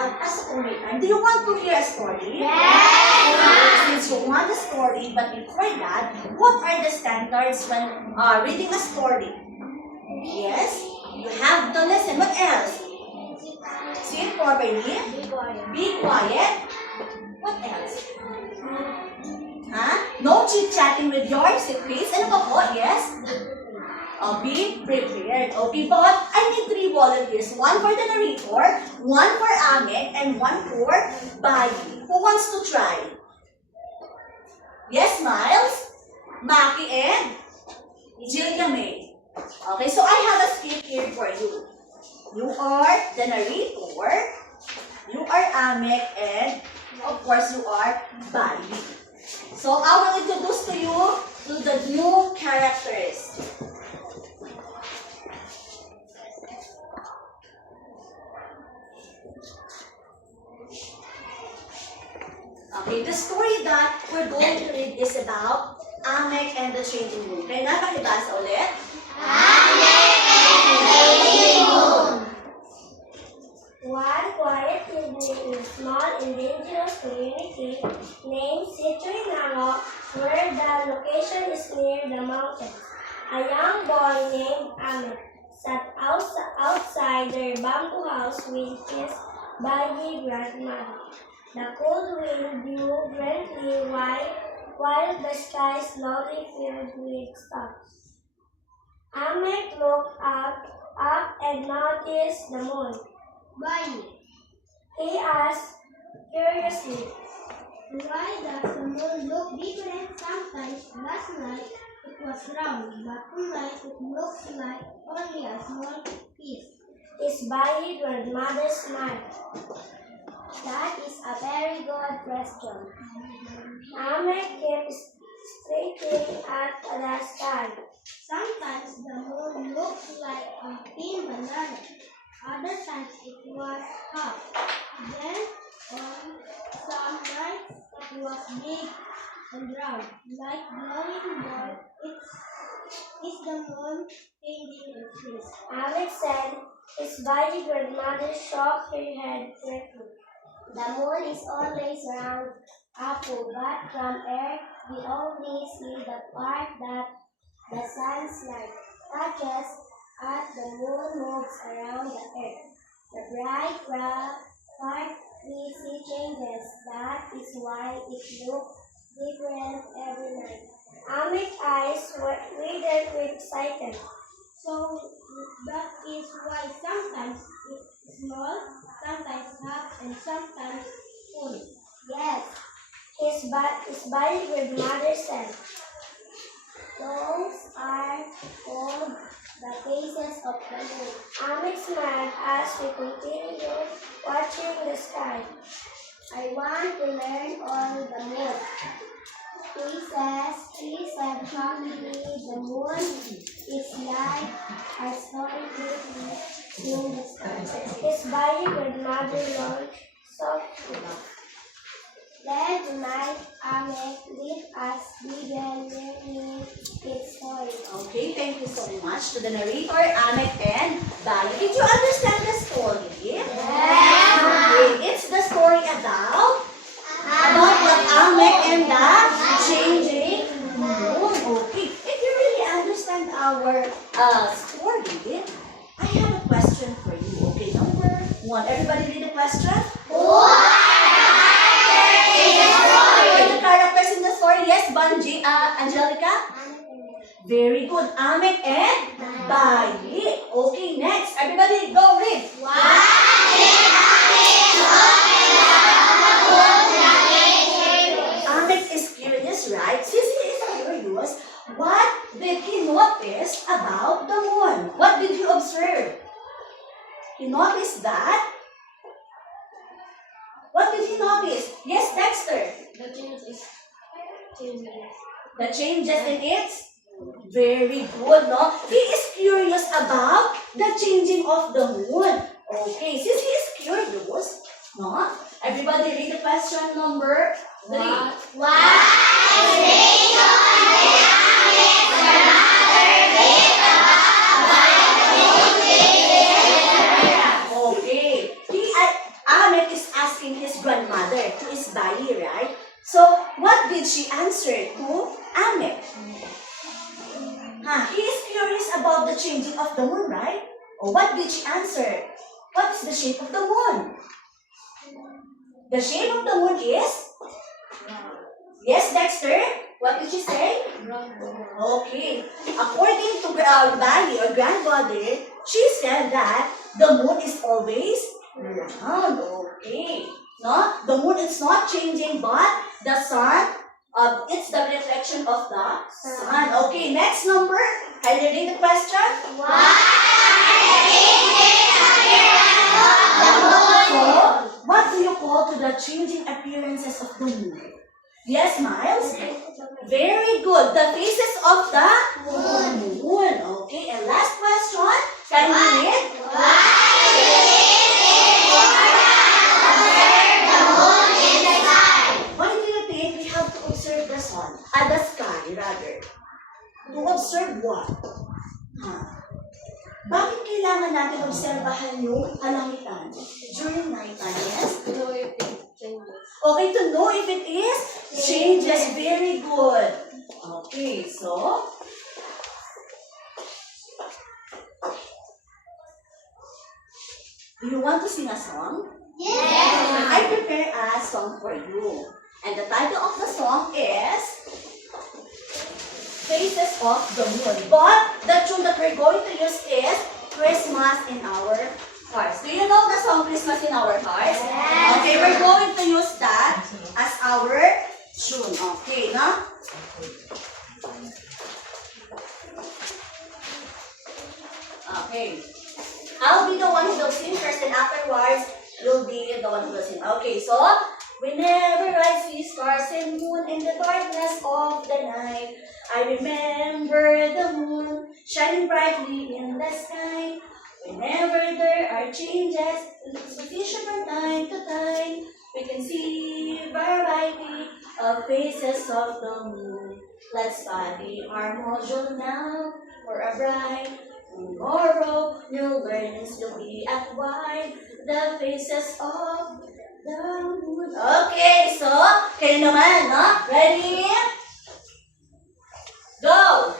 have a story time. Do you want to hear a story? Yes! Since you want a story, but before that, what are the standards when reading a story? Yes, you have to listen. What else? Sit properly. Be quiet. What else? No chit-chatting with your sit please. Ano pa po? Yes? Be prepared. Okay, but I need 3 volunteers. 1 for the narrator, 1 for Amek, and 1 for Bayi. Who wants to try? Yes, Miles? Maki and Jillia May. Okay, so I have a script here for you. You are the narrator, you are Amek, and of course you are Bayi. So I will introduce to you to the new characters. Okay, the story that we're going to read is about Amek and the Changing Moon. Kaya napakibasa ulit. Amek and the Changing Moon. One quiet evening in a small indigenous community named Situinango, where the location is near the mountains, a young boy named Amek sat outside their bamboo house with his Bayi grandmother. The cold wind blew gently while the sky slowly filled with stars. Amek looked up and noticed the moon. Bayi, He asked curiously, why does the moon look different sometimes? Last night it was round, but tonight it looks like only a small piece. his Bayi grandmother smiled. That is a very good question. Amek kept staring at the sky. Sometimes the moon looks like a thin banana. Other times it was half. Then on some nights it was big and round, like glowing ball. Is the moon changing its face? Amek said. His Bayi grandmother shook her head gently. The moon is always round, Apu, but from Earth we only see the part that the sun's light touches as the moon moves around the Earth. The bright part we see changes. That is why it looks different every night. Amek's eyes were widened with excitement. So that is why sometimes it's small, sometimes half, and sometimes full. Yes, His Bayi grandmother said. those are called the phases of the moon. Amek smiled as we continued watching the sky. I want to learn on the moon. He said calmly, the moon is like a story in the sky. His Bayi grandmother laughed softly. Then tonight, Amek, let us begin learning its story. Okay, thank you so much to the narrator, Amek and Bayi. Did you understand the story? Yes. Okay, it's the story about what Amek and the Changing Moon. Okay, if you really understand our story, I have a question for you. Okay, number 1. Everybody read the question? The characters in the story? Yes, Banji, Angelica? Very good. Amek and Bayi. Okay, next. Everybody go read. Amek is curious, right? Since he is curious, what did he notice about the moon? What did he observe? He noticed that. What did he notice? Yes, Dexter. The change is changing. The changes in it. Very good, no? He is curious about the changing of the moon. Okay, since he is curious, no? Everybody read the question number 3. Okay. Amek is asking his grandmother, who is Bayi, right? So, what did she answer to Amek? He is curious about the changing of the moon, right? Oh, what did she answer? What is the shape of the moon? The shape of the moon is? Yes, Dexter? What did she say? Okay. According to Bayi or grandmother, she said that the moon is always round. Okay. No? The moon is not changing, but the sun, it's the reflection of the sun. Okay, next number. Are you reading the question? So, what do you call to the changing appearances of the moon? Yes, Miles? Very good. The phases of the moon. Okay, and last question. Can you read? Why do you think we have to observe the sun? The sky, rather. To observe what? Bakit kailangan natin obserbahan yung kalangitan during nighttime? Yes? Okay, to know if it is changes. Very good. Okay, so do you want to sing a song? Yes. I prepare a song for you. And the title of the song is Faces of the Moon. But the tune that we're going to use is Christmas in Our Hearts. Do you know the song Christmas in Our Hearts? Yes. Okay, we're going to use that as our tune. Okay, no? Okay. I'll be the one who will sing first, and afterwards, you'll be the one who will sing. Okay, so, whenever I see stars and moon in the darkness of the night, I remember the moon shining brightly in the sky. Whenever there are changes in its position from time to time, we can see variety of faces of the moon. Let's study our module now for a bright tomorrow. New learnings will be at wide the faces of the moon. Okay, so, kayo naman, no? Ready? Go!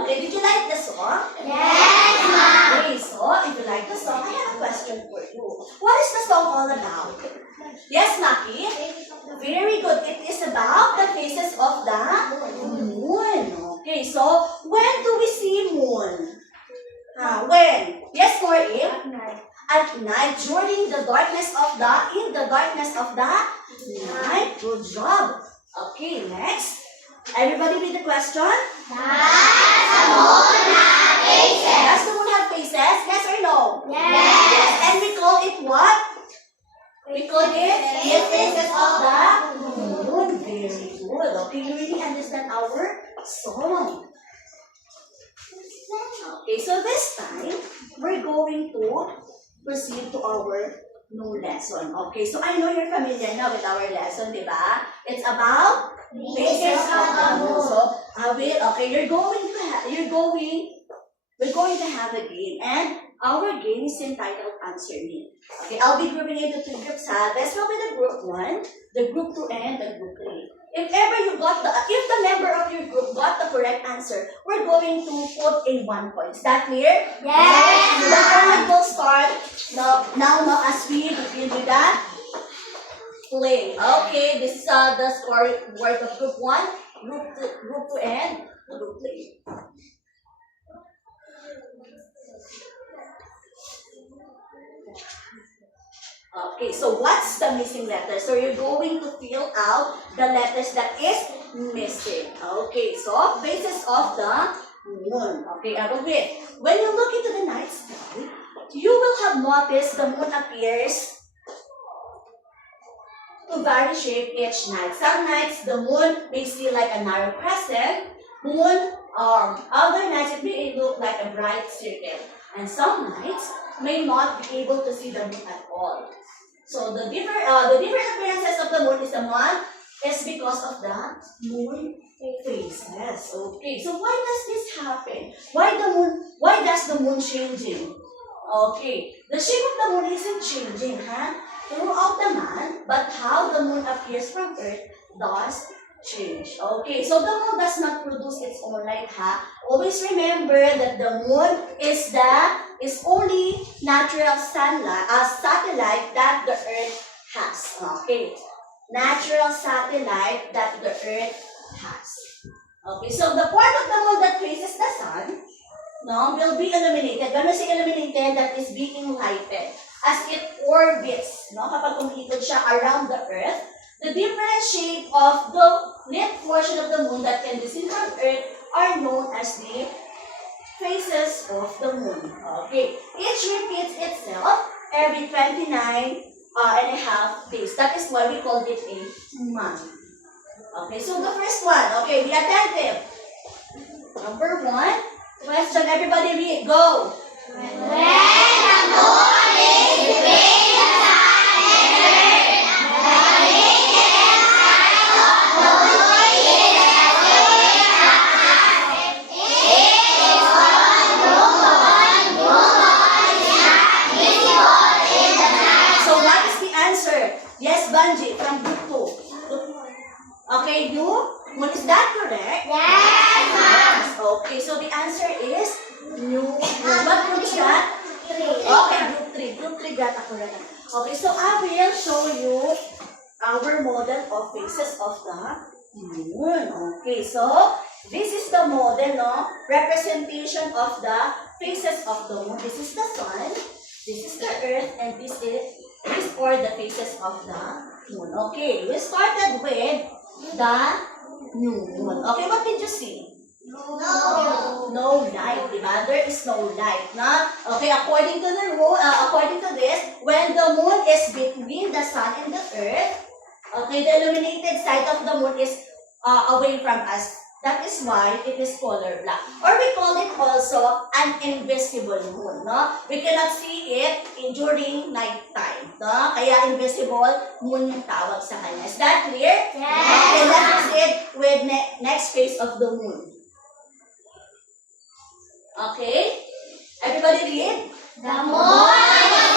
Okay, did you like the song? Okay, so if you like the song, I have a question for you. What is the song all about? Yes, Maki? Very good. It is about the faces of the moon. Okay, so when do we see moon? When? Yes, Corey? At night, during the darkness of the, in the darkness of the night. Good job. Okay, next. Everybody read the question? Does the moon have faces? Yes or no? Yes. And we call it what? We call it the faces of the moon. Very good. Okay, you really understand our song. Okay, so this time, we're going to proceed to our new lesson. Okay, so I know you're familiar now with our lesson, di ba? It's about faces of the moon. So, we're going to have a game, and our game is entitled Answer Me. Okay, I'll be grouping into two groups. This will be the group 1, the group 2, and the group 3. If the member of your group got the correct answer, we're going to put in 1 point. Is that clear? Yes. The time will start now as we begin with that play. Okay, this is the score word of group 1, group 2, and group 3. Okay, so what's the missing letter? So you're going to fill out the letters that is missing. Okay, so basis of the moon. Okay, but wait. When you look into the night sky, you will have noticed the moon appears to vary shape each night. Some nights the moon may see like a narrow crescent. Other nights it may look like a bright circle. And some nights may not be able to see the moon at all. So the different appearances of the moon is because of the moon phases. Okay, so why does this happen? Why does the moon changing? Okay, the shape of the moon isn't changing, throughout the month, but how the moon appears from Earth does change. Okay, so the moon does not produce its own light, Always remember that the moon is only natural satellite that the Earth has. Okay, natural satellite that the Earth has. Okay, so the part of the moon that faces the sun, will be illuminated. When we say illuminated, that is being lighted as it orbits, kapag kumikot siya around the Earth. The different shape of the lit portion of the moon that can be seen from Earth are known as the phases of the moon. Okay, each repeats itself every 29 and a half days. That is why we call it a month. Okay, so the first one, okay, be attentive. Number 1, question, everybody read, go. When the moon is between the sun and earth, the weakest side of the moon is the phase axis. It is called new moon. New moon is not visible in the night. So what is the answer? Yes, Banji, from group 2. Okay, new moon, is that correct? Yes, ma'am. Okay, so the answer is new moon. What group is that? 3. Okay, group 3. Group 3 got a correct. Okay, so I will show you our model of phases of the moon. Okay, so this is the model, representation of the phases of the moon. This is the sun, this is the earth, and these are the phases of the moon. Okay, we started with the new moon. Okay, what did you see? No light, diba? There is no light, Okay, according to the rule, according to this, when the moon is between the sun and the earth, okay, the illuminated side of the moon is away from us. That is why it is color black. Or we call it also an invisible moon, We cannot see it during night time, Kaya invisible moon yung tawag sa kanya. Is that clear? Yes. Okay, let's proceed with next phase of the moon. Okay? Everybody read? The moon is less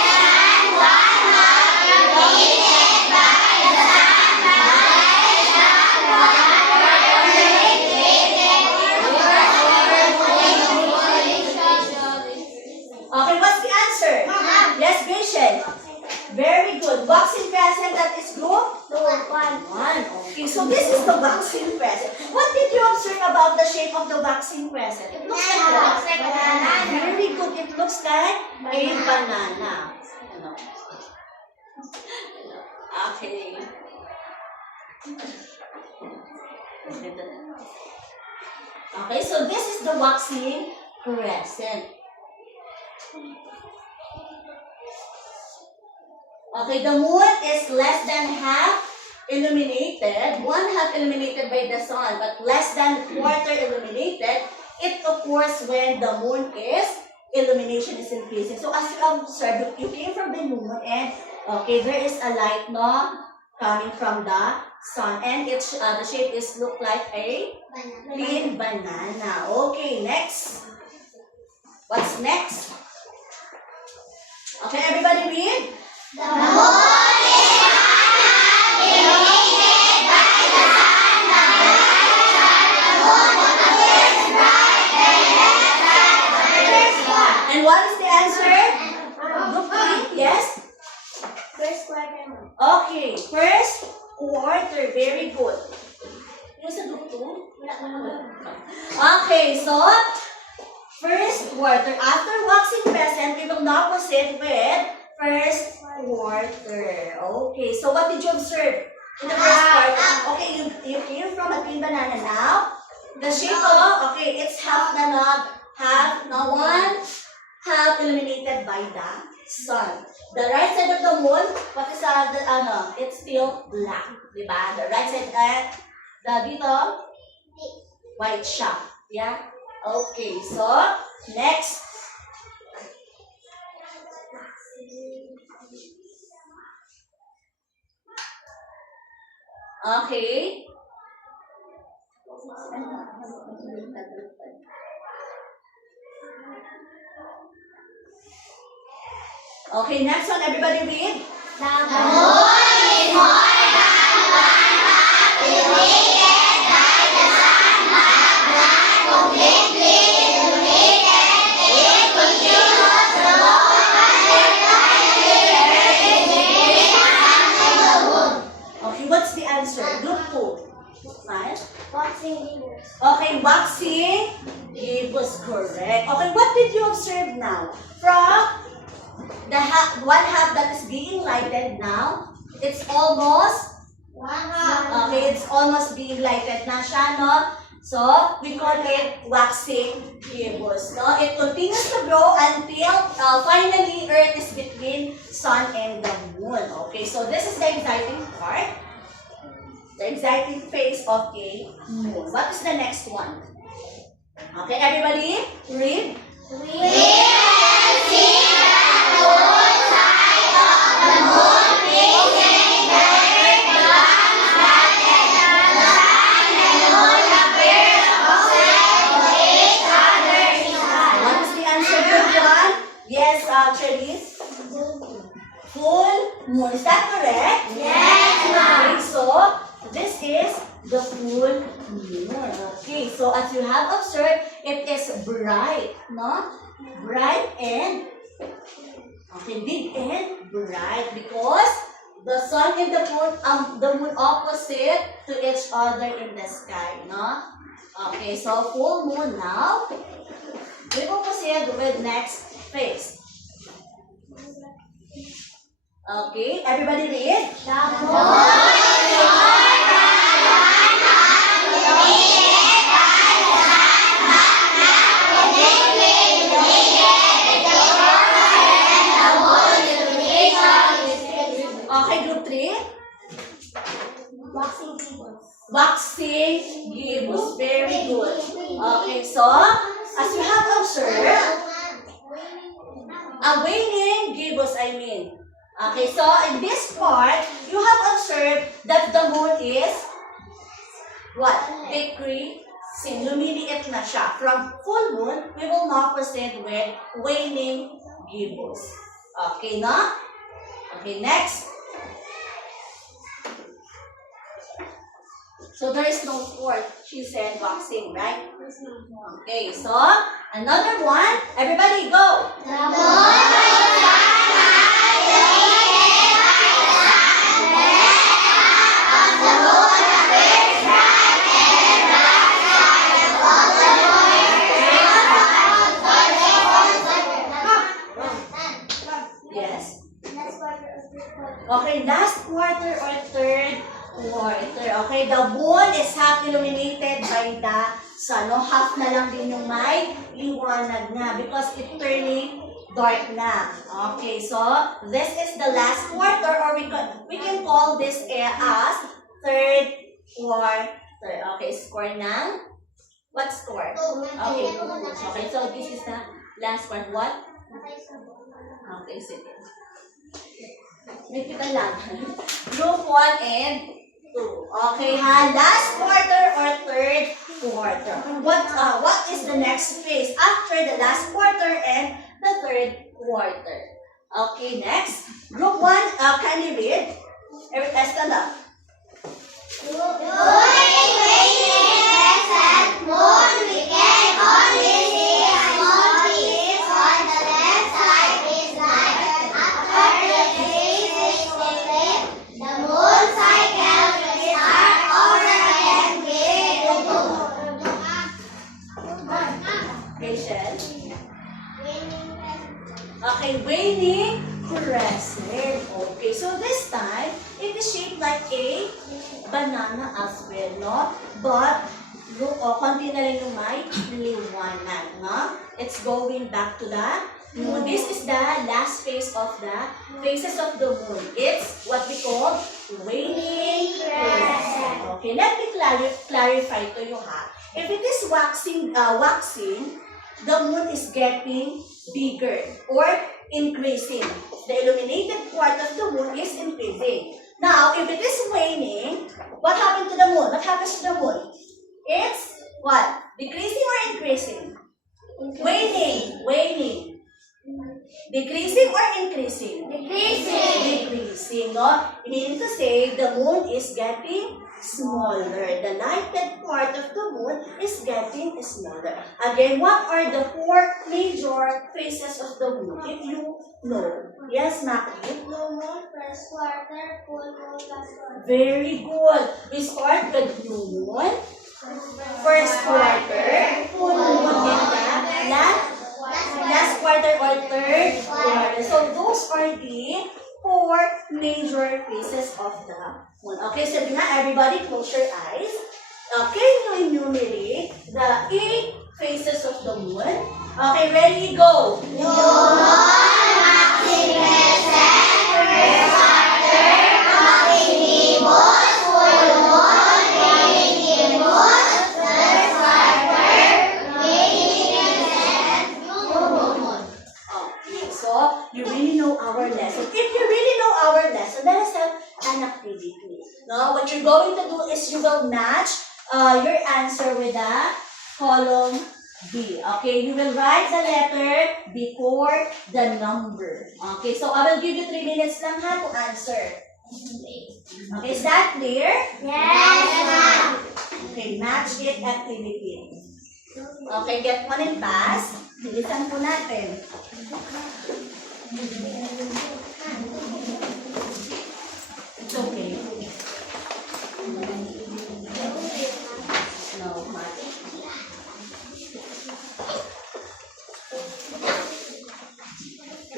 than 1 half rotated by the sun by Okay, what's the answer? Yes, Gretchen. Very good. Waxing crescent, that is group? 1. Okay, so this is the waxing crescent. What did you observe about the shape of the waxing crescent? It looks like what? Very good. It looks like a banana. Okay. Okay, so this is the waxing crescent. Okay, the moon is less than half illuminated, 1/2 illuminated by the sun, but less than quarter illuminated. It occurs when the moon illumination is increasing. So as you observe, you came from the moon and okay, there is a light coming from the sun, and it's the shape is look like a green banana. Okay, next. What's next? Okay, everybody read. The moon is not illuminated by the sun. The bright side of the moon appears bright, and the left side appears dark. And what is the answer? Group 3, yes? First quarter. Okay, first quarter. Very good. Yung sa group 2? Okay, so first quarter. After waxing crescent, we will now proceed with first quarter. Okay, so what did you observe in the first quarter? Okay, you came from a green banana now. The shape of, okay, it's half the knob, half, no one, half illuminated by the sun. The right side of the moon, what is it's still black, diba? The right side at the dito, white siya. Yeah? Okay, so, next. Okay. Okay, next one, everybody read. The moon is more than one half illuminated by the sun, half black, completely illuminated. It continues to go until finally Earth is between the sun and the moon. Okay, what's the answer? Group 2. Right? Waxing gibbous. Okay, waxing gibbous, correct. Okay, what did you observe now? From the one half that is being lighted now, it's almost, One half. okay, it's almost being lighted na siya, no? So, we call it waxing gibbous, no? It continues to grow until finally Earth is between sun and the moon. Okay, so this is the exciting part. The exciting phase of a moon. What is the next one? Okay, everybody, read. We can see the moon side of the moon facing the earth becomes lighted. The sun and the moon appear opposite of each other in sky. What is the answer, group 1? Yes, Cherise. Full moon. Is that correct? Yes, ma'am. Okay, so this is the full moon. Okay, so as you have observed, it is bright, no? Bright and, okay, big and bright because the sun and the moon opposite to each other in the sky, no? Okay, so full moon now. We will proceed with next phase. Okay, everybody read. The moon is more than one half illuminated by the sun, half black, completely illuminated. The Earth and the moon illumination is Okay, group 3. waxing gibbous. Waxing gibbous. Very good. Okay, so, as you have observed, a waning gibbous, I mean. Okay, so in this part, you have observed that the moon is what? Decreasing. Lumiliit na siya. From full moon, we will now proceed with waning gibbous. Okay, no? Okay, next. So there is no fourth. She said waxing, right? Okay, so another one. Everybody go. The moon is one half illuminated by the sun. The red half of the moon appears bright, and the dark side of the moon Yes. is Okay, last quarter or third quarter. Okay, the moon is half illuminated by the sun. No? Half na lang din yung may liwanag na because it's turning dark na. Okay, so this is the last quarter or we can call this as third quarter. Okay, score ng what score? Okay, okay, so this is the last part. What? Okay, sige. May kita lang. Group 1 and 2. Okay, ha? Last quarter or third quarter. What is the next phase after the last quarter and the third quarter? Okay, next. Group 1, kindly read. Stand up. During waning crescent moon, we can only see a small piece on the left side is light. After the phase is complete, the moon cycle will start over again with the moon. Patience. Okay, waning crescent. Okay, so this time, it is shaped like a banana as well, no? But konti na lang yung may liwanag, no? It's going back to the moon. This is the last phase of the phases of the moon. It's what we call waning crescent. Okay, let me clarify to you, ha. If it is waxing, the moon is getting bigger or increasing. The illuminated part of the moon is increasing. Now, if it is waning, what happened to the moon? What happens to the moon? It's what? Decreasing or increasing? Waning. Decreasing or increasing? Decreasing, no? Meaning to say, the moon is getting smaller. The lighted part of the moon is getting smaller. Again, what are the 4 major phases of the moon? If you know. Yes, Maki? New moon, first quarter, full moon, last quarter. Very good. We start with new moon, first quarter, full moon, and the last quarter or third quarter. So those are the 4 major phases of the moon. Okay, so everybody close your eyes. Can you enumerate the 8 phases of the moon? Okay, ready, go. Okay, so you really know our lesson. If you really know our lesson, let us have an activity. No, what you're going to do is you will match your answer with the column B. Okay, you will write the letter before the number. Okay, so I will give you 3 minutes lang ha to answer. Okay, is that clear? Yes, ma'am. Okay, match it activity. Okay, get one and pass. Bilisan po natin. It's okay. No, match.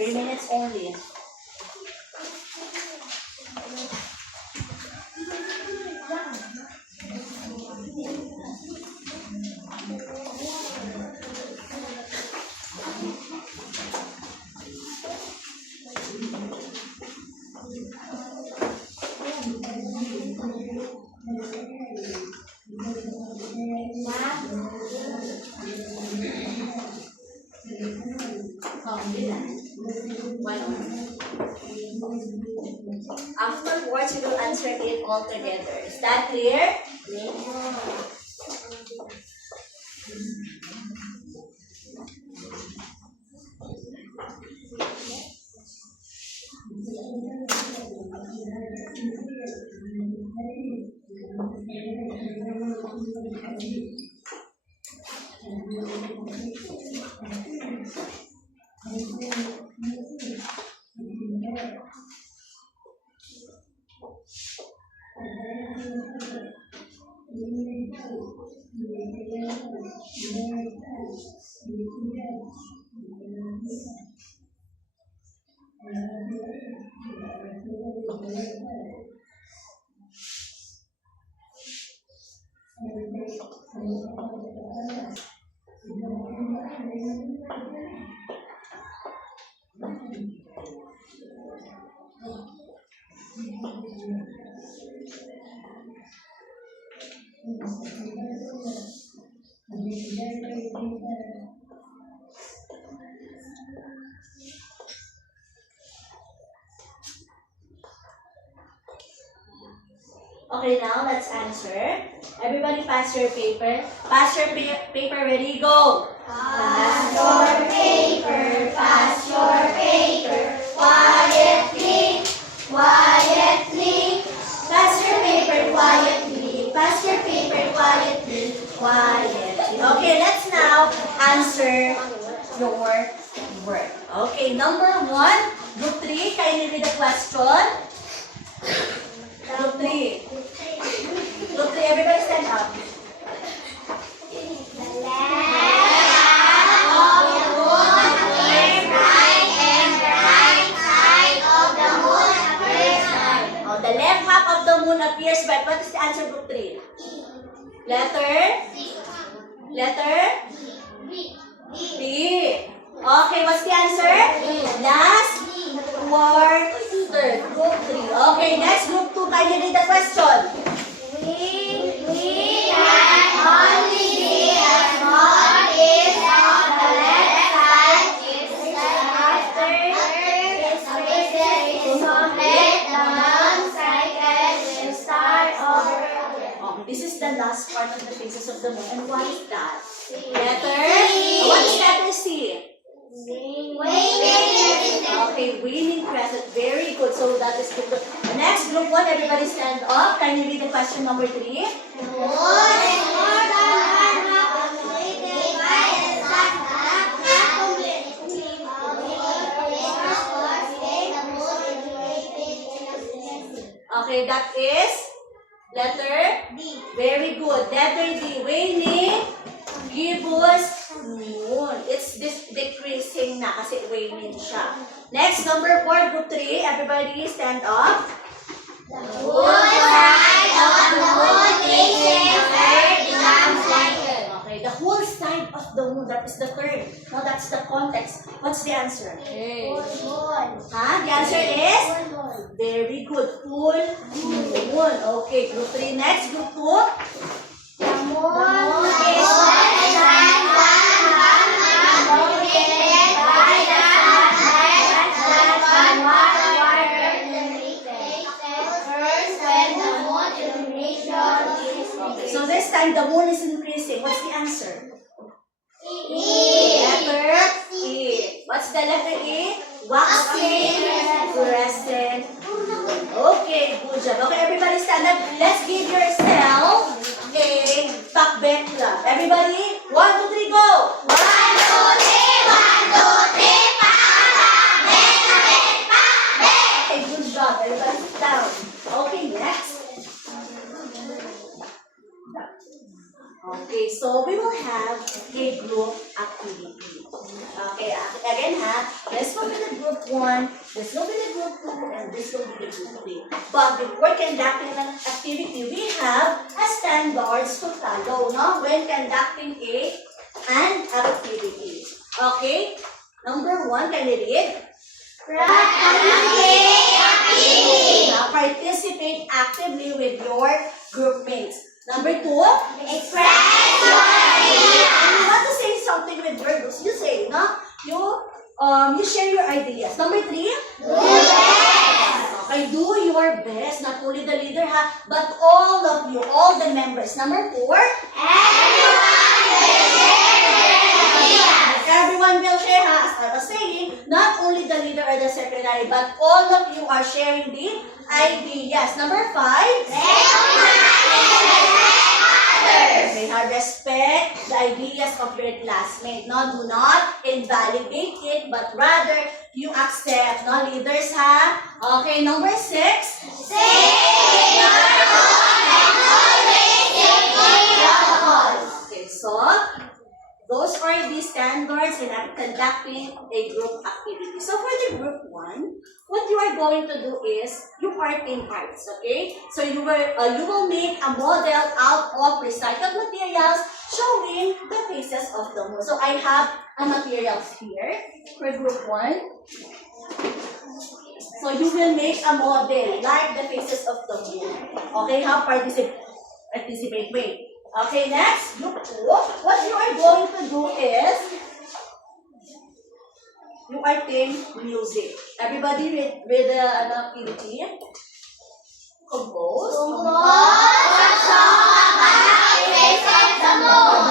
Three minutes only. Afterwards, we will answer it all together. Is that clear? Okay, now let's answer. Everybody pass your paper. Pass your paper, ready, go. Pass your paper, pass your paper. Quietly, quietly. Pass your paper quietly. Pass your paper quietly, quietly. Okay, let's now answer your work. Okay, number 1, group 3, can you read the question? Group 3. Group 3, everybody stand up. The left half of the moon appears bright. What is the answer, group 3? Letter? C. Letter D. Okay, what's the answer? Last or third? Group 3. Okay, next group 2. Can you read the question? We can only see a small piece of the left side after its phases is complete. The long cycle will start over again. This is the last part of the phases of the moon. And what is that? Letter? What is letter C? Okay, waning crescent. Very good. So that is group 2. Next, group 1. Everybody stand up. Can you read the question number 3? Okay, that is letter D. Very good. Letter D. Waning gibbous moon. It's this decreasing na kasi waning siya. Next, number 4, group 3. Everybody stand up. Okay, the whole side of the moon. That is the term. No, that's the context. What's the answer? The answer is? Very good. Full moon. Okay, group 3. Next, group 2. So this time the moon is increasing. What's the answer? Letter E. What's the letter E? Waxing crescent. Okay, good job. Okay, everybody stand up. Let's give yourself a backbend clap. Everybody, 1, 2, 3, go! 1, 2, 3, 1, 2, 3, okay, good job. Everybody sit down. Okay, next. Okay, so we will have a group activity. Okay, again this will be the group 1, this will be the group 2, and this will be the group 3. But before conducting an activity, we have a standards to follow, no? When conducting an activity. Okay, number 1, can you read? Participate actively with your group mates. Number 2, Express your ideas. you want to say something with verbs, you say, no? You share your ideas. Number 3, Do best. okay, do your best. Not only the leader, but all of you, all the members. Number 4, everyone will share, as I was saying, not only the leader or the secretary, but all of you are sharing the ideas. Number 5, they have respect the ideas of your classmate. No, do not invalidate it, but rather you accept. No, leaders Okay, number 6, okay, so those are the standards in conducting a group activity. So for the group 1, what you are going to do is you are in parts, okay? So you will make a model out of recycled materials showing the faces of the moon. So I have a materials here for group 1. So you will make a model like the faces of the moon. Okay, how participate? Wait. Okay, next, group 2. What you are going to do is, you are playing music. Everybody with the activity. Compose. You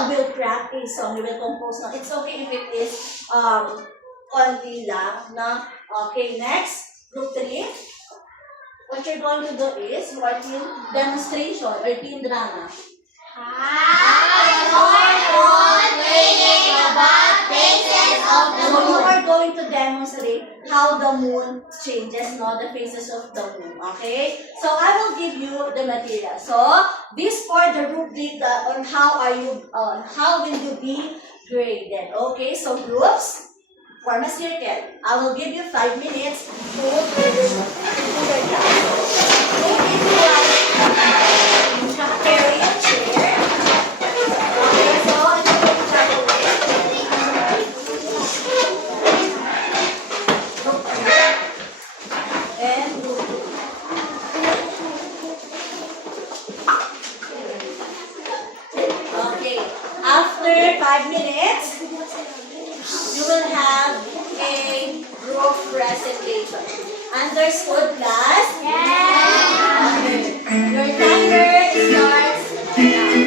will craft a song. You will compose. Now, it's okay if it is konti lang. Na? Okay, next, group 3. What you're going to do is, you are in demonstration or in drama. So you are going to demonstrate how the moon changes, the faces of the moon. Okay? So I will give you the material. So this for the rubric on how will you be graded. Okay? So groups, form a circle. I will give you 5 minutes to do your task. Carry a chair. Okay, so Next, you will have a group presentation. Understood, class? Yes. Okay. Your timer starts now.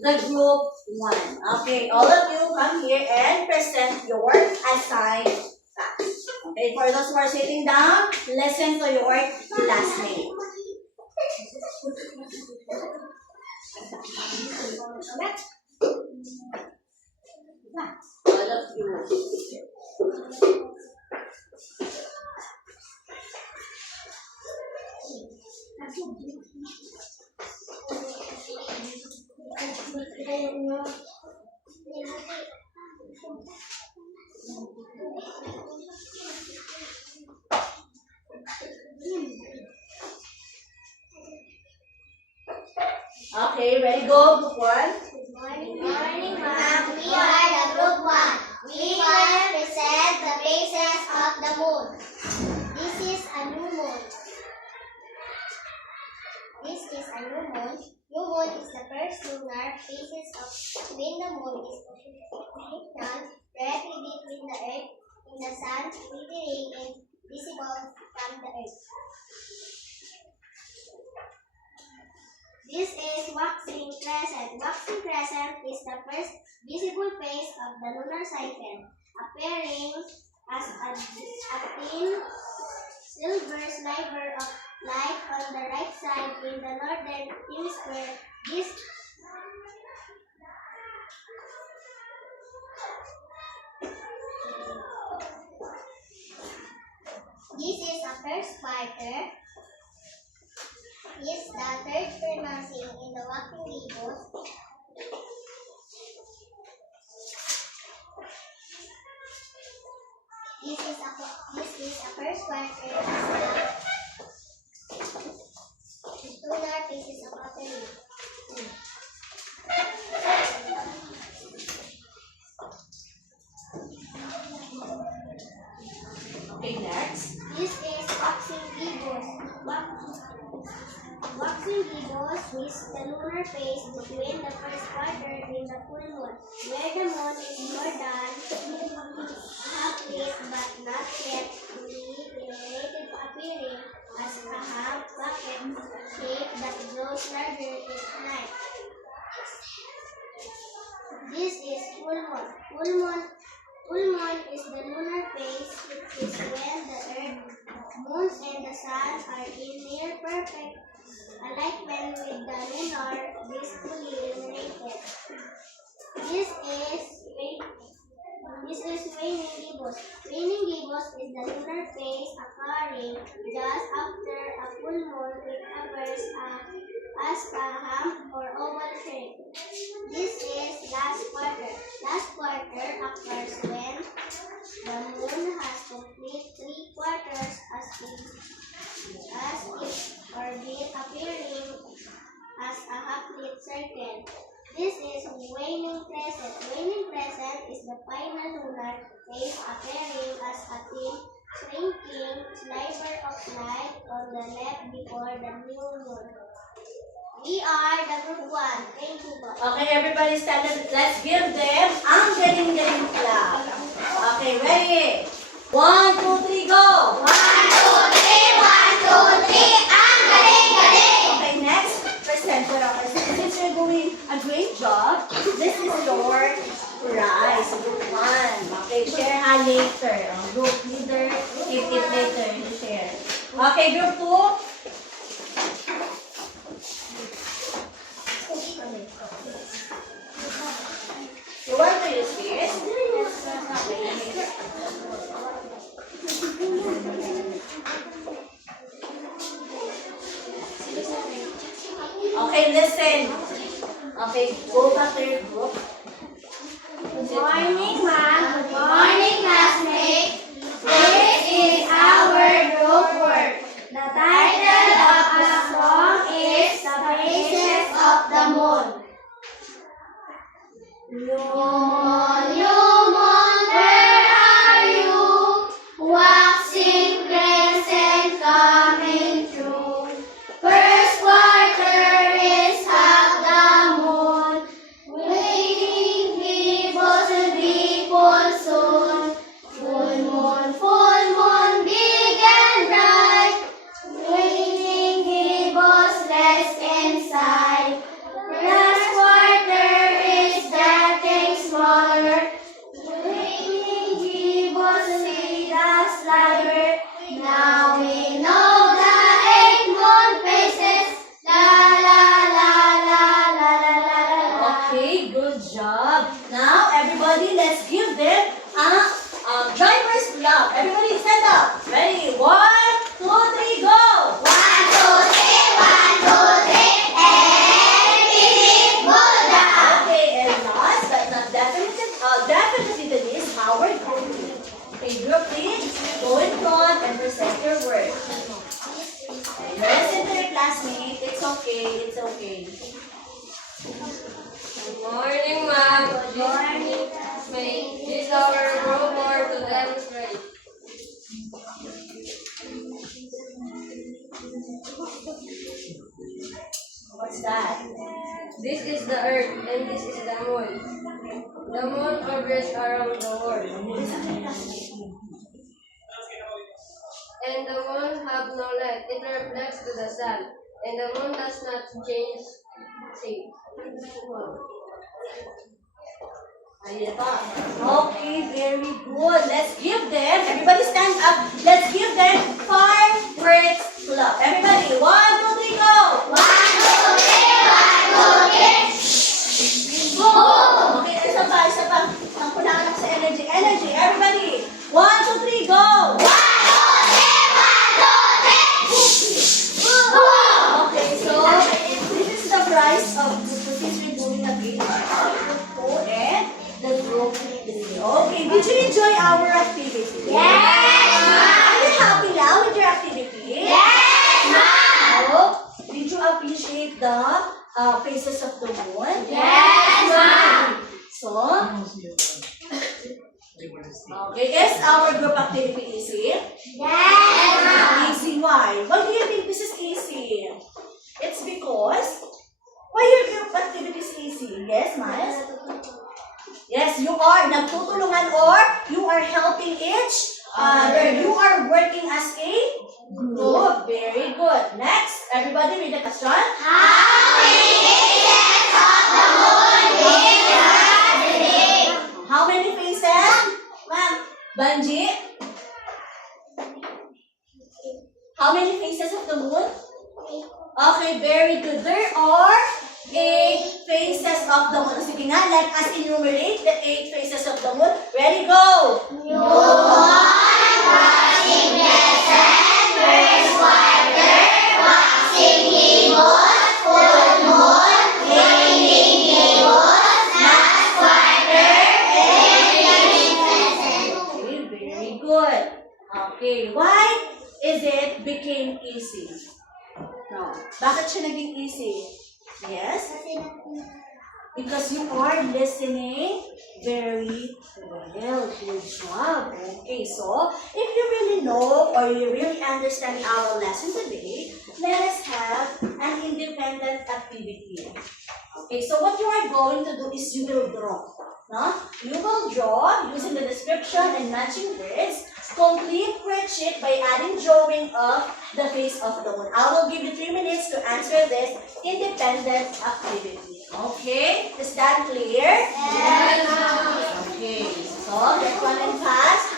the group 1. Okay, all of you come here and present your assigned tasks. Okay, for those who are sitting down, listen to your classmate. All of you. Okay, ready, go, group 1. Morning, ma'am. We are the group 1. We will present the phases of the moon. This is a new moon. This is a new moon. New moon is the first lunar phases of when the moon is positioned directly between the earth and the sun, glittering and visible from the earth. This is waxing crescent. Waxing crescent is the first visible phase of the lunar cycle, appearing as a thin silver sliver of light on the right side in the northern hemisphere. This is a first quarter. Is the third pronouncing in the walking gibbous. This is a first quarter. Lunar phases of appearing. Okay, next. This is waxing gibbous. Waxing gibbous is the lunar phase between the first quarter and the full moon, where the moon is more than half lit but not yet fully illuminated, appearing as a half bucket shape that grows larger each night. This is full moon. Full moon is the lunar phase. It is when the earth, moon, and the sun are in near perfect alignment with the lunar disk fully illuminated. This is waning gibbous. Waning gibbous is the lunar phase occurring just after a full moon, which appears as a hump or oval shape. This is last quarter. Last quarter occurs when the moon has complete 3 quarters as its orbit, appearing as a half-lit circle. This is waning crescent. Waning crescent is the final lunar phase, appearing as a thin, shrinking sliver of light on the left before the new moon. We are the group 1. Thank you po. Okay, everybody stand up. Let's give them ang galing-galing clap. Okay, ready? 1, 2, 3, go! 1, 2, 3, 1, 2, 3, ang galing-galing! Okay, next, present for our since you're doing a great job, this is your prize, group 1. Okay, share ha later. Group leader, keep it later, you share. Okay, group 2. You want to use this? Okay, listen. Okay, go back to your group. Good morning, ma'am. Good morning, classmate. This is our group work. The title of the song is The Phases of the Moon. New moon, where are you? Waxing crescent coming through. First quarter is half the moon. Waning gibbous will be full soon. Full moon, big and bright. Waning gibbous rest inside. Last quarter Okay, good job. Now, everybody, let's give them a driver's clap. Everybody, stand up. Ready? 1, 2, 3, go. 1, 2, 3, 1, 2, 3, and keep Buddha. Okay, and last but not definitely the least, Howard Cody. Okay, group please, go in front and present your work. Listen to your classmate. It's okay. It's okay. Good morning, ma'am. Good morning, classmates. This is our group board to demonstrate. What's that? This is the earth and this is the moon. The moon orbits around the world. Listen to your classmate. And the moon have no light. It reflects to the sun. And the moon does not change shape. Ayan pa. Okay, very good. Let's give them, everybody stand up. Let's give them 5 words club. Everybody, 1, 2, 3, go. 1, 2, 3, 1, 2, 3. Go. Okay, isa pa. Ang kulangan sa energy. Everybody, 1, 2, 3, go. 1, 2, 3, 1, 2, 3. Okay, so this is the price of since we're doing a game. And the group. Okay, did you enjoy our activity? Yes, Are you happy now with your activity? Yes, ma'am. Oh, did you appreciate the faces of the moon? Yes, ma'am. So, okay, is our group activity easy? Yes, ma'am. Easy, why? Why do you think this is easy? It's because, why your group activity is easy? Yes, Miles? Yes, you are nagtutulungan or you are helping each other. You are working as a group. Very good. Next, everybody read the question. How many faces of the moon is there? How many faces? Ma'am, Banji? How many faces of the moon? Okay, very good. There are 8 faces of the moon. Sige nga, let us enumerate the 8 faces of the moon. Ready, go! New one, waxing crescent, first quarter, waxing gibbous, full moon, waning gibbous, last quarter, and crescent. Okay, very good. Okay, why is it became easy? No. Bakit siya naging easy? Yes? Because you are listening very well. Good job. Okay, so if you really know or you really understand our lesson today, let us have an independent activity. Okay, so what you are going to do is you will draw. No? You will draw using the description and matching words. Complete worksheet by adding drawing of the face of the moon. I will give you 3 minutes to answer this independent activity. Okay? Is that clear? Yes. Okay. So, get one and pass.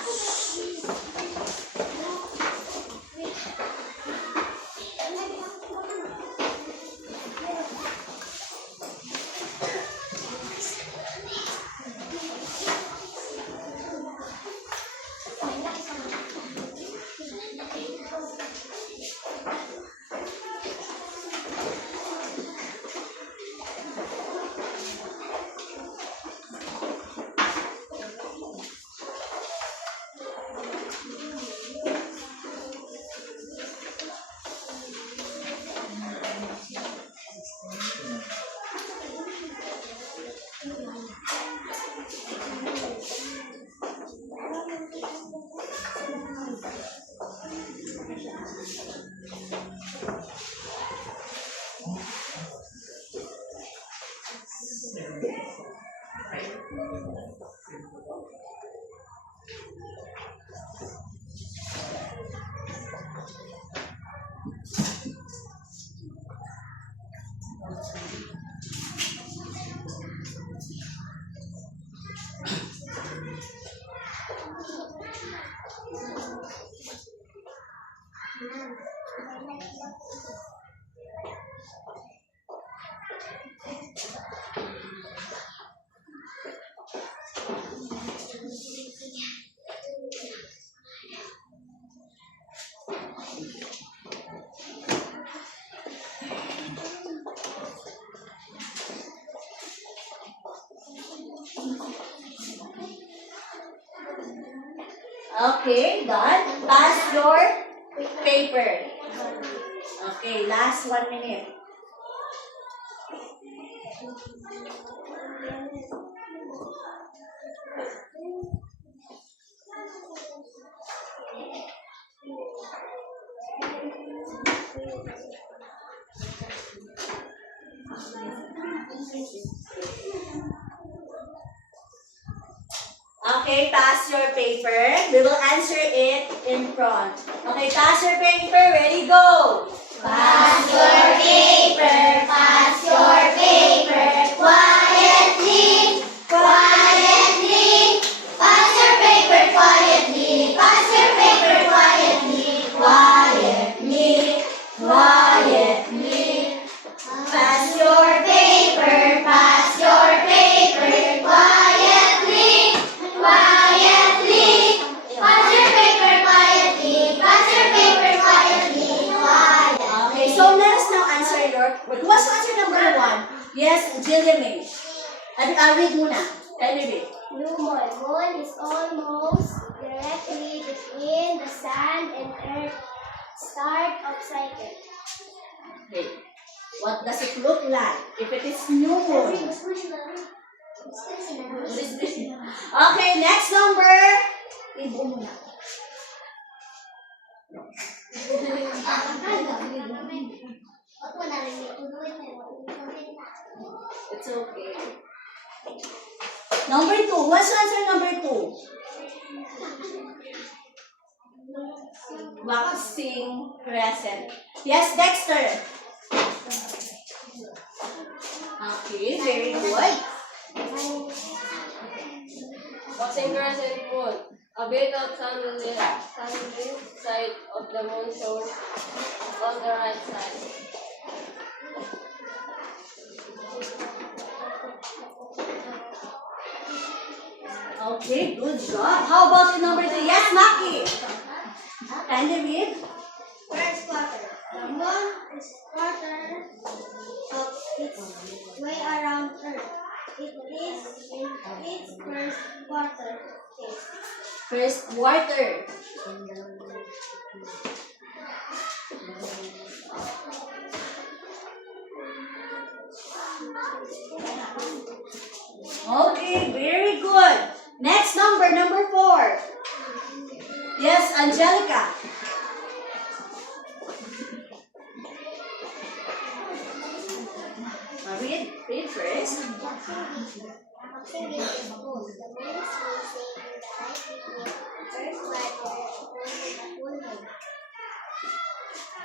Okay, done. Pass your paper. Okay, last 1 minute. Okay, pass your paper. We will answer it in front. Okay, pass your paper. Ready, go. Pass your paper, pass your paper, quietly, quietly. Pass your paper quietly, pass your paper quietly, quietly, quietly. Pass your paper, pass your paper, quietly, quietly. Pass your paper quietly, pass your paper quietly, quietly. Okay, so let us now answer your... Who wants to answer number 1? Yes, Jillian May. Read muna. Tell me, read. Blue moon is almost directly between the sun and earth. Start of cycle. Okay. What does it look like if it is new moon? What is this? Okay, next number. Read mo muna. It's okay. Number 2. Who wants to answer number 2? Waxing crescent. Yes, Dexter. Okay, very good. Waxing crescent moon. A bit of sunlit side of the moon shows on the right side. Okay, good job. How about the number 3? Yes, Maki. Can you read? First quarter. The moon is quarter of its way around Earth. It is in its first quarter phase. First quarter. Okay, very good. Next number, number 4. Yes, Angelica. Read first.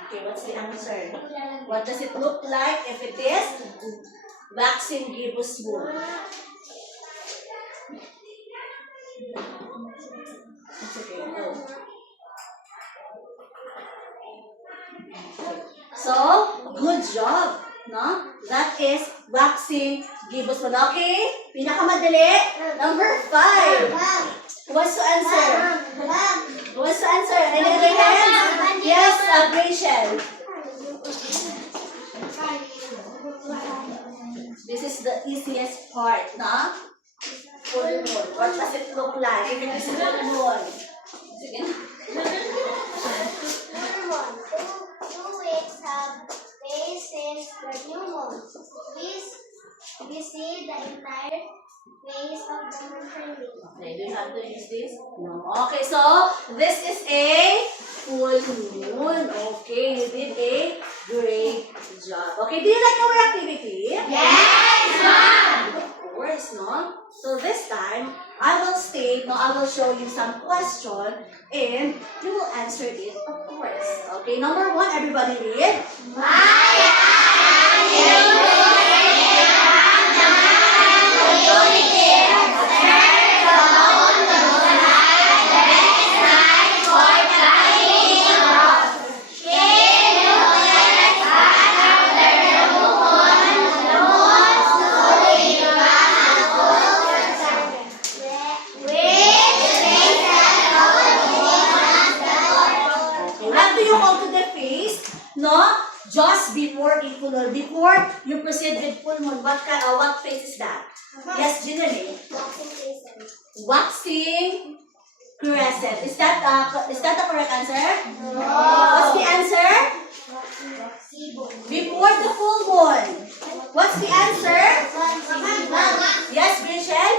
Okay, what's the answer? What does it look like if it is waxing gibbous moon? It's okay, go. So, good job, no? That is waxing gibbous moon. Okay, pinakamadali. Number 5. Who wants to answer? Who wants to answer? Any other hands? Yes, Rachel. This is the easiest part, no? Full moon. What does it look like if it is full moon? Sige na. Two weeks have phases for new moon. We see the entire phase of the moon trending. Okay, do you have to use this? No. Okay, so this is a full moon. Okay, you did a great job. Okay, do you like our activity? Yes, ma'am. Of course, no? So this time, I will state, no, I will show you some question and you will answer it, of course. Okay, number 1, everybody read. After you go to the face, no? Just before a full moon, before you proceed with full moon, what face is that? Yes, Ginny. Waxing crescent. Is that the correct answer? No. What's the answer? Before the full moon. What's the answer? Yes, Rachel?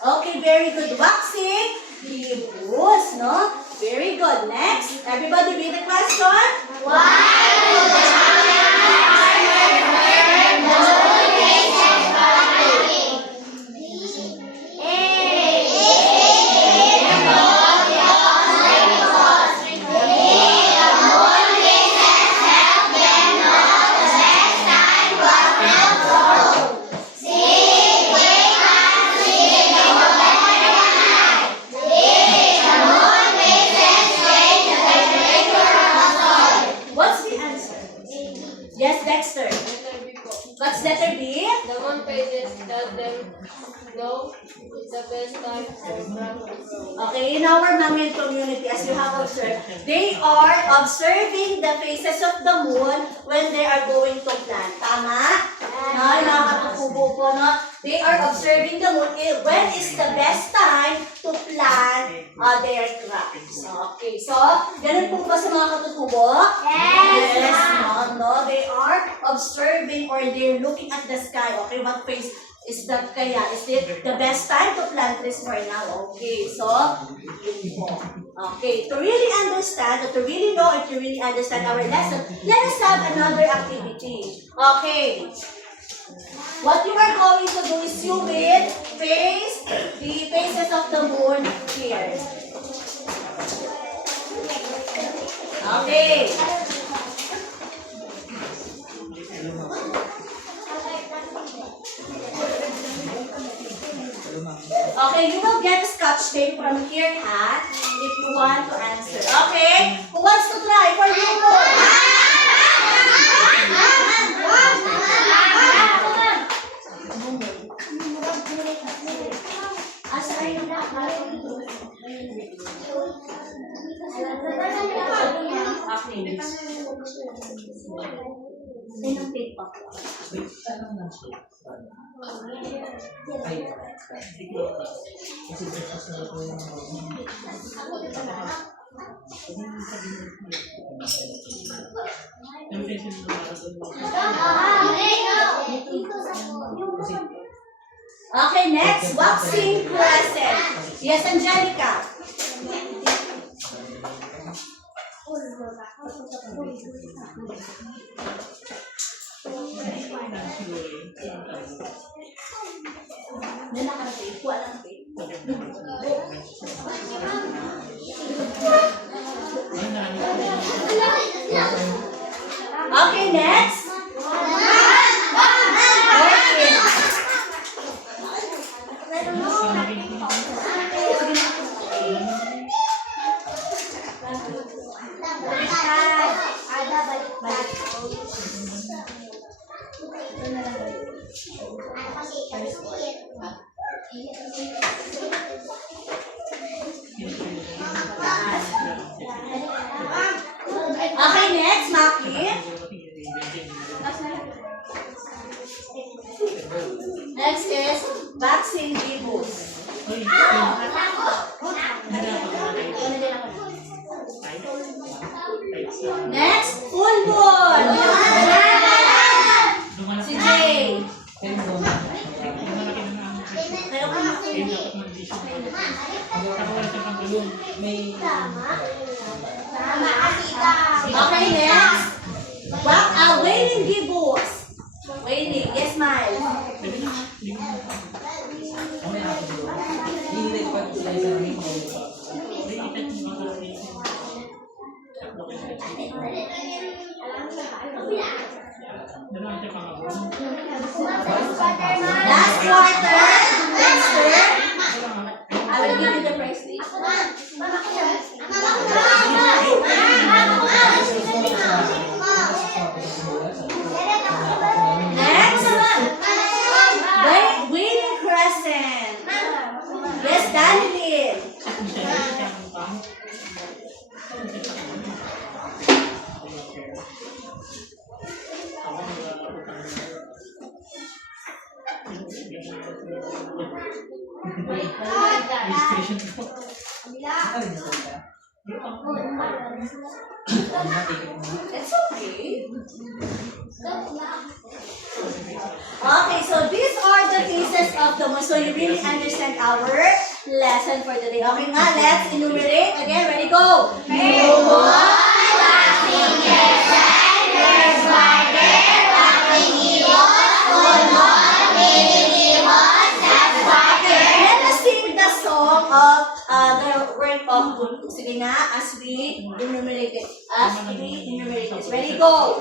Okay, very good. Waxing gibbous, no? Very good. Next, everybody read the question. What's the answer? Yes, Dexter. Letter B po. What's letter B? The moon phases let them know the best time for plant to grow. Okay, in our Mangil community, as you have observed, they are observing the phases of the moon when they are going to plant. Tama? No, nakakatubo po, no? They are observing the moon when is the best time to plant their crops. Okay, so, ganun po ba sa mga katutubo? Yes, no, they are observing or they're looking at the sky. Okay, what phase is that kaya? Is it the best time to plant this for now? Okay, so, yun po. Okay, to really understand, or to really know, and to really understand our lesson, let us have another activity. Okay. What you are going to do is you will face the phases of the moon here. Okay. Okay, you will get a scotch tape from here, ha? If you want to answer. Okay? Who wants to try? For you, Sinong tape pa? Okay, next, waxing crescent. Yes, Angelica. Okay, next. Okay, next, Maki. Next is vaccine gibbous. Next, full moon. Si Jay. Okay, next. Waning gibbous. Waning. Yes, Miles. Last quarter. Next turn. I will give you the prize list. Next. Waning crescent. Yes, Danilin. It's okay. Okay, so these are the pieces of the moon. So you really understand our lesson for today. Okay nga, let's enumerate. Again, ready, go! Let us sing the song of the work of Buntu. Sige nga, as we enumerate it. Ready, go!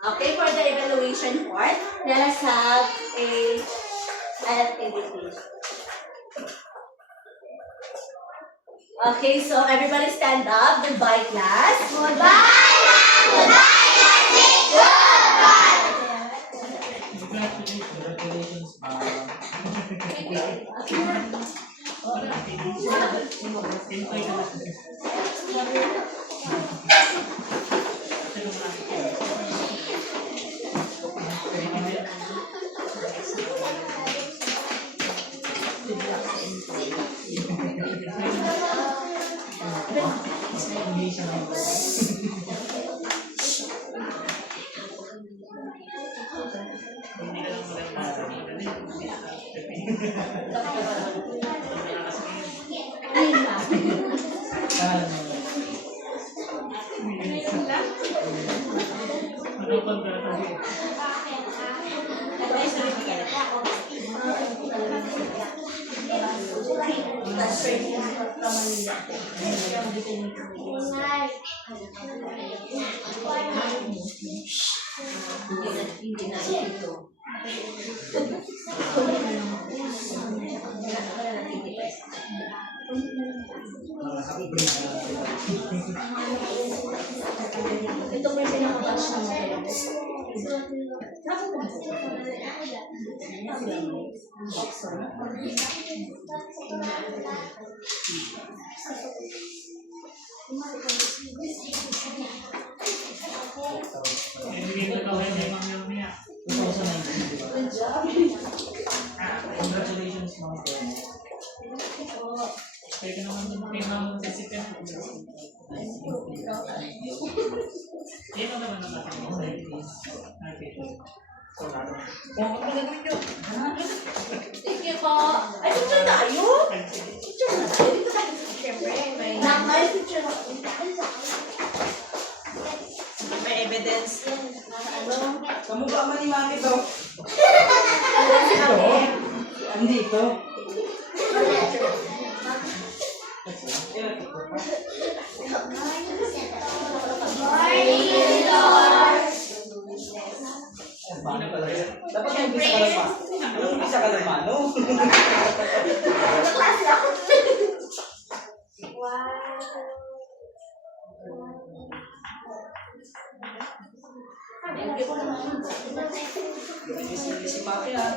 Okay, for the evaluation part, let us have an activity. Okay, so everybody stand up. Goodbye, class. Congratulations, Ito po yung pinaka-batch na mga. Congratulations, Ma'am. Kaya ka naman yung pinang-sisipan. Yan ang naman ang ating activities. Thank you po. Ay, picture tayo? Picture na tayo. Dito tayo. Siyempre, may picture na. May evidence. Ano? Kamukha man ni Mami to. Hindi ito. Dapat yung bisa ka lang pa. Yung bisa ka lang pa, no? Klase ako. Thank you po naman. Si Mami ha.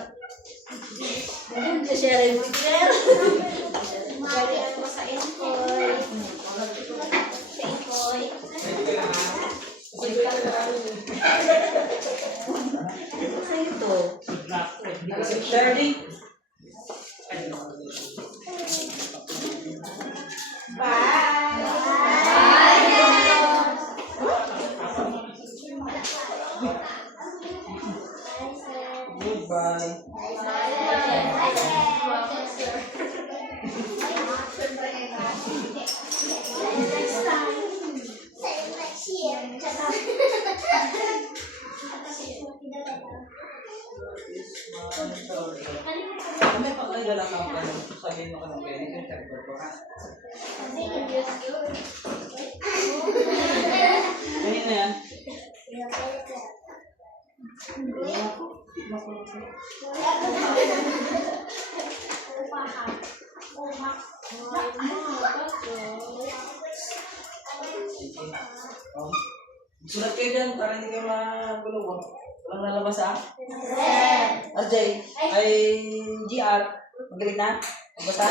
Share yung picture. Magaling mo sa Encoy. Sa Encoy. Sa'yo to. Si Shirley. Goodbye. May pagkagala ka pa. Sabihin mo ka ng pwede. Check ko ha. Ganyan na yan. Sulat kayo dyan para hindi kayo magulo. Walang lalabas ha? RJ, ay GR. Magaling na? Magbasa?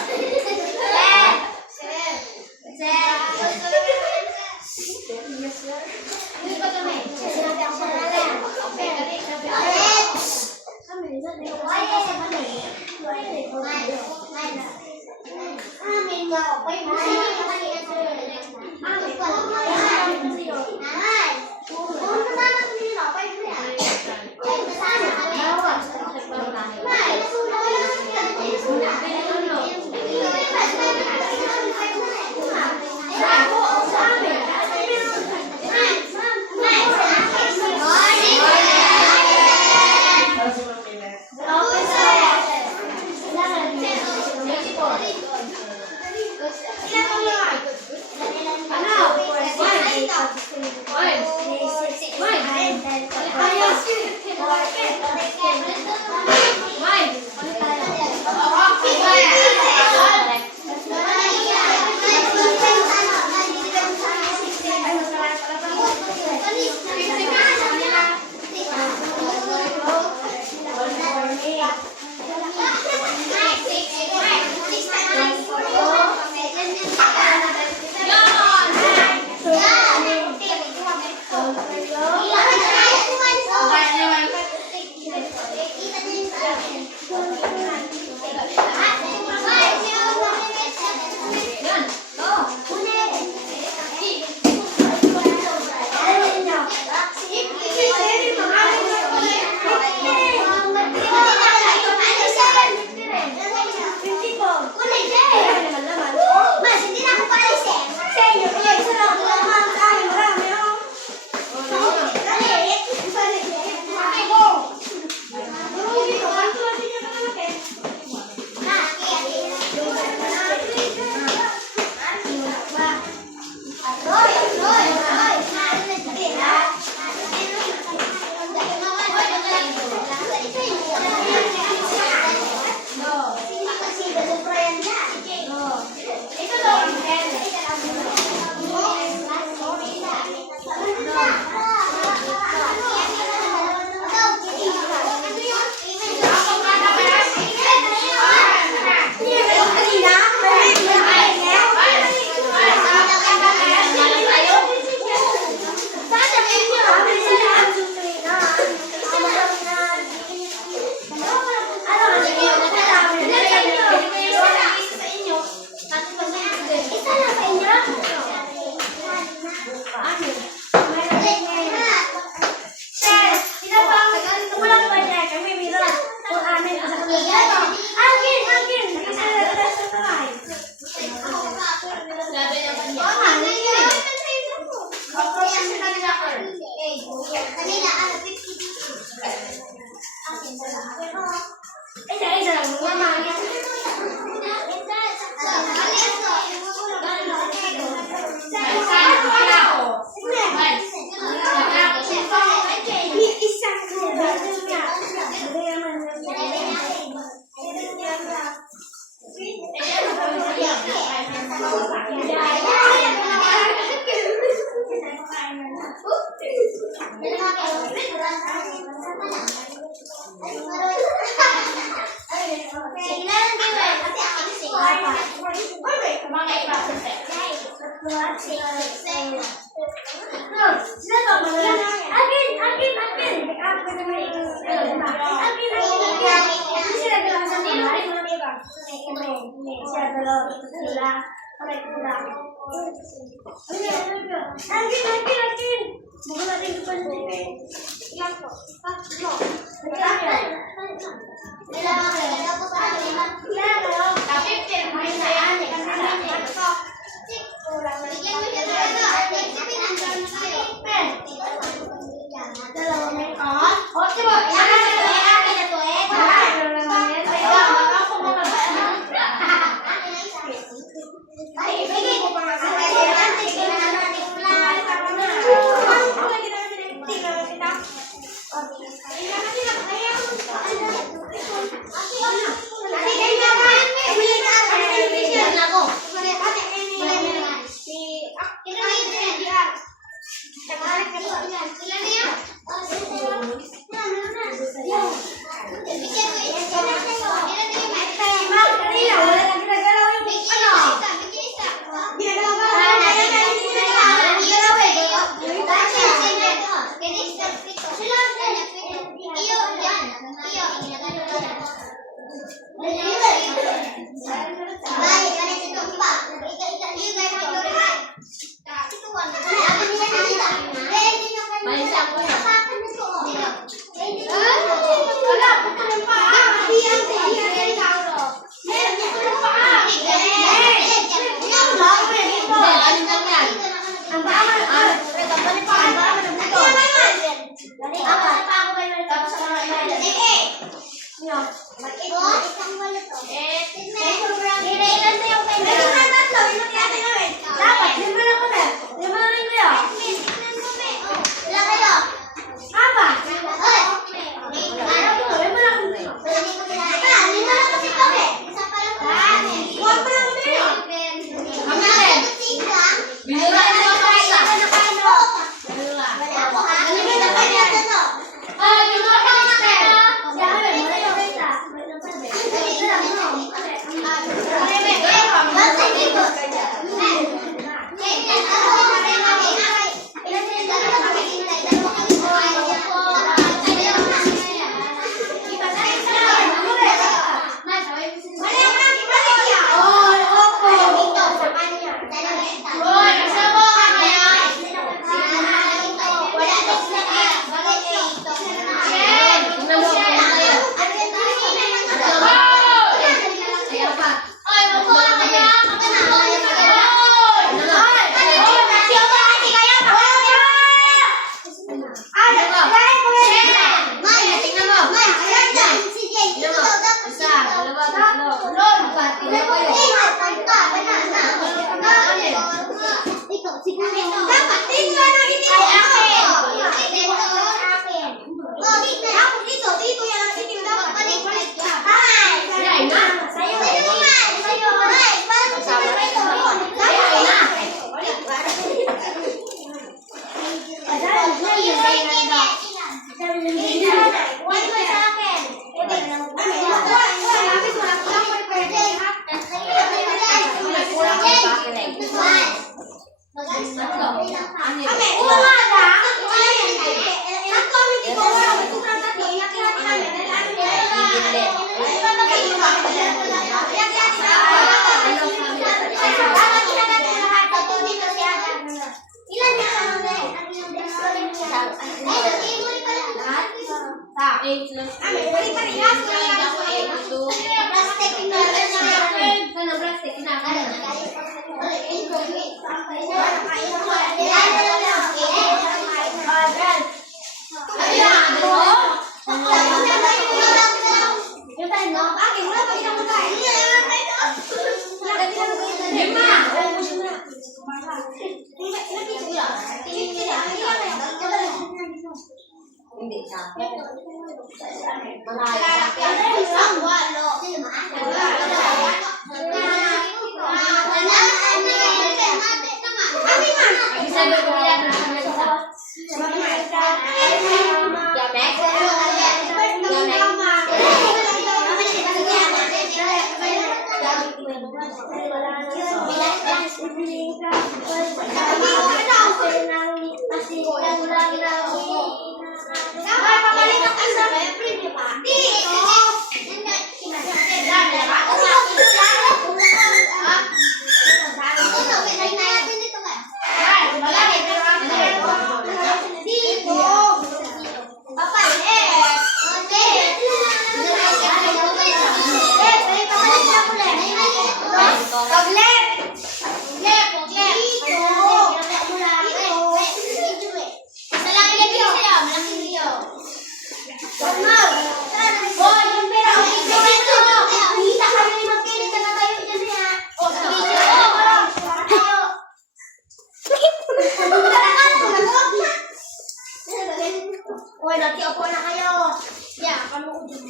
Paano?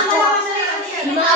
Mga